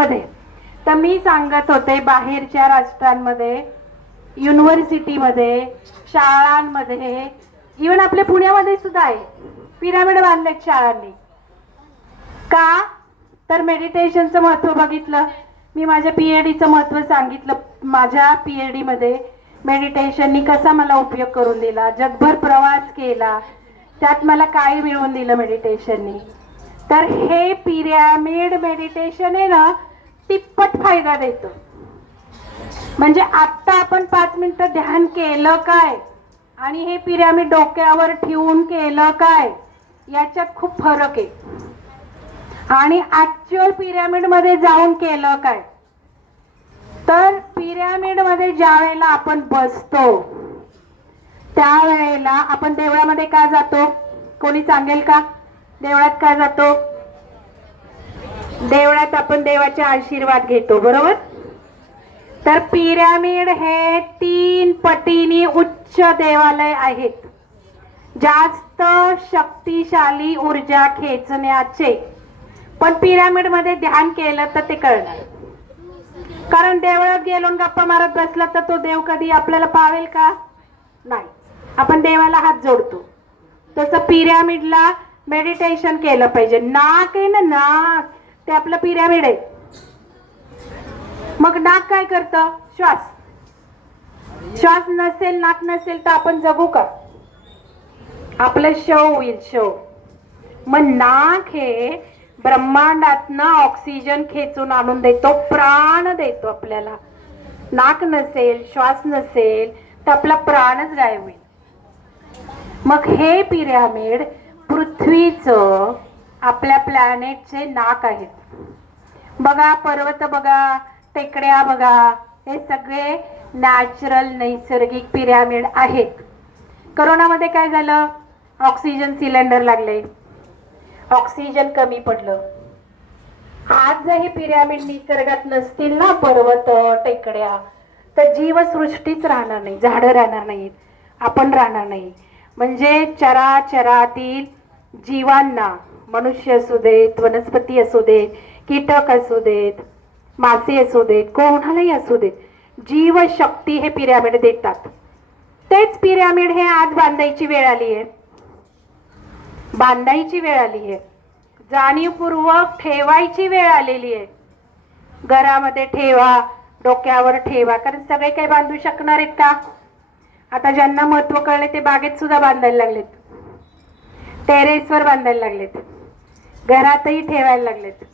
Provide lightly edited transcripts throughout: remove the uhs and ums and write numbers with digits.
मध्ये तर मी सांगत होते बाहेरच्या राष्ट्रांमध्ये, युनिव्हर्सिटीमध्ये, शाळांमध्ये, इवन आपल्या पुण्यामध्ये सुद्धा आहे, पिरामिड बांधलेत शाळांनी. का तर मेडिटेशनचं महत्त्व बघितलं. मी माझ्या पीएचडीचं महत्त्व सांगितलं. माझ्या पीएचडी मध्ये मेडिटेशननी कसा मला उपयोग करून दिला, जगभर प्रवास केला, त्यात मला काय मिळवून दिलं मेडिटेशननी. तर हे पिरॅमिड मेडिटेशन आहे ना, तिप्पट फायदा देतो. म्हणजे आता आपण 5 मिनिटं ध्यान केलं काय आणि हे पिरॅमिड डोक्यावर ठेवून केलं काय, याच्यात खूप फरक आहे. आणि ऍक्च्युअल पिरॅमिड मध्ये जाऊन केलं काय, तर पिरॅमिड मध्ये ज्या वेळेला आपण बसतो त्यावेळेला आपण देवळामध्ये का जातो, कोणी सांगेल का? देवळात का जातो? देवळात आपण देवाचे आशीर्वाद घेतो, बरोबर. तर पिरॅमिड हे 3 पटीने उच्च देवालय आहेत, जास्त शक्तिशाली ऊर्जा खेचण्याचे. पण पिरॅमिड मध्ये ध्यान केलं तर ते कळणार. कारण देवळात गेलो गप्पा मारत बसला तर तो देव कधी आपल्याला पावेल का? नाही. आपण देवाला हात जोडतो. तसं पिरॅमिडला मेडिटेशन केलं पाहिजे. नाक आहे ना, नाक ते आपलं पिरॅमिड आहे. मग नाक काय करतं? श्वास. श्वास नसेल, नाक नसेल तर आपण जगू का? आपलं शव होईल, शव. मग नाक हे ब्रह्मांडातनं ऑक्सिजन खेचून आणून देतो, प्राण देतो आपल्याला. नाक नसेल, श्वास नसेल तर आपला प्राणच गायब होईल. मग हे पिरॅमिड पृथ्वीचं, आपल्या प्लॅनेटचे नाक आहेत. बघा, पर्वत बघा, टेकड्या बघा, हे सगळे नॅचरल नैसर्गिक पिरॅमिड आहेत. कोरोनामध्ये काय झालं? ऑक्सिजन सिलेंडर लागले, ऑक्सिजन कमी पडलं. आज जर हे पिरॅमिड निसर्गात नसतील ना, पर्वत टेकड्या, तर जीवसृष्टीच राहणार नाही, झाडं राहणार नाहीत, आपण राहणार नाही. म्हणजे चराचरातील जीवांना, मनुष्य असू देत, वनस्पती असू देत, कीटक असू देत, मासे असू देत, कोणालाही असू देत, जीवशक्ती हे पिरॅमिड देतात. तेच पिरॅमिड हे आज बांधायची वेळ आली आहे. बांधायची वेळ आली आहे, जाणीवपूर्वक ठेवायची वेळ आलेली आहे. घरामध्ये ठेवा, डोक्यावर ठेवा, कारण सगळे काही बांधू शकणार आहेत का? आता ज्यांना महत्व कळले ते बागेत सुद्धा बांधायला लागलेत, टेरेसवर बांधायला लागलेत, घरातही ठेवायला लागलेत.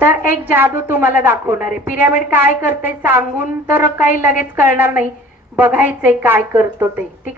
तर एक जादू तुम्हाला दाखवणार आहे. पिरॅमिड काय करते सांगून तर काही लगेच कळणार नाही, बघायचंय काय करतो ते, ठीक आहे.